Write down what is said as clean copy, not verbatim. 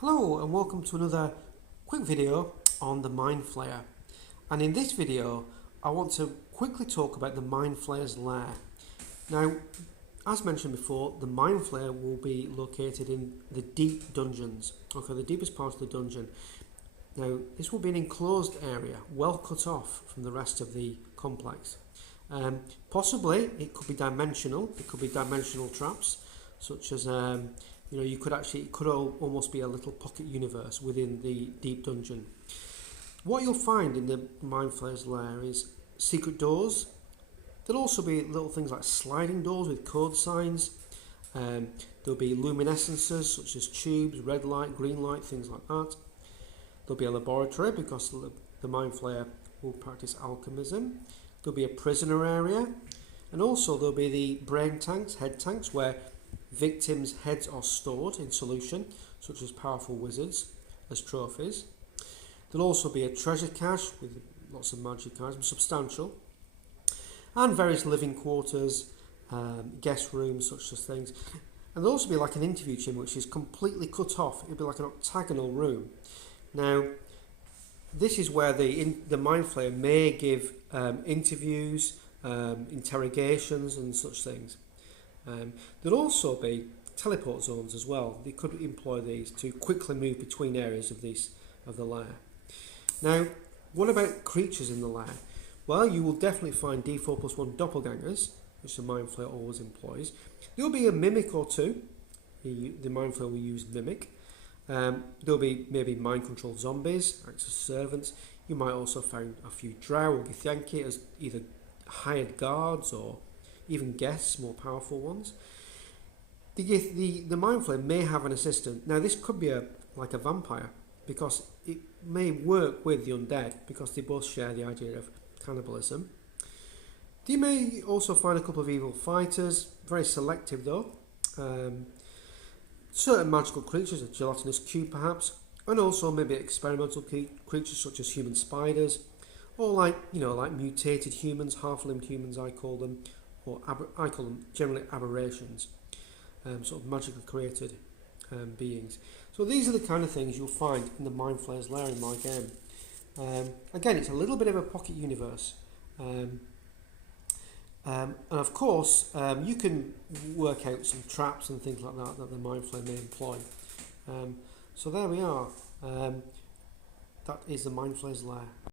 Hello and welcome to another quick video on the Mind Flayer. And in this video I want to quickly talk about the Mind Flayer's lair. Now, as mentioned before, the Mind Flayer will be located in the deep dungeons, okay, the deepest part of the dungeon. Now, this will be an enclosed area, well cut off from the rest of the complex. Possibly it could be dimensional, it could be dimensional traps, such as you could actually, it could almost be a little pocket universe within the deep dungeon. What you'll find in the Mind Flayer's lair is secret doors. There'll also be little things like sliding doors with code signs. There'll be luminescences such as tubes, red light, green light, things like that. There'll be a laboratory because the Mind Flayer will practice alchemism. There'll be a prisoner area, and also there'll be the brain tanks, head tanks, where victims' heads are stored in solution, such as powerful wizards, as trophies. There'll also be a treasure cache with lots of magic items, substantial, and various living quarters, guest rooms, such as things. And there'll also be like an interview chamber, which is completely cut off. It'll be like an octagonal room. Now, this is where the Mind Flayer may give interviews, interrogations, and such things. There'll also be teleport zones as well. They could employ these to quickly move between areas of the lair. Now, what about creatures in the lair? Well, you will definitely find D4+1 doppelgangers, which the Mind Flayer always employs. There'll be a mimic or two. The Mind Flayer will use mimic. There'll be maybe mind control zombies, act as servants. You might also find a few drow or githyanki as either hired guards or even guests, more powerful ones. The Mind Flayer may have an assistant. Now, this could be like a vampire, because it may work with the undead, because they both share the idea of cannibalism. You may also find a couple of evil fighters, very selective though. Certain magical creatures, a gelatinous cube perhaps, and also maybe experimental creatures such as human spiders, or like mutated humans, half-limbed humans I call them, or I call them generally aberrations, sort of magically created beings. So these are the kind of things you'll find in the Mind Flayer's lair in my game. Again, it's a little bit of a pocket universe. And of course, you can work out some traps and things like that that the Mind Flayer may employ. So there we are. That is the Mind Flayer's lair.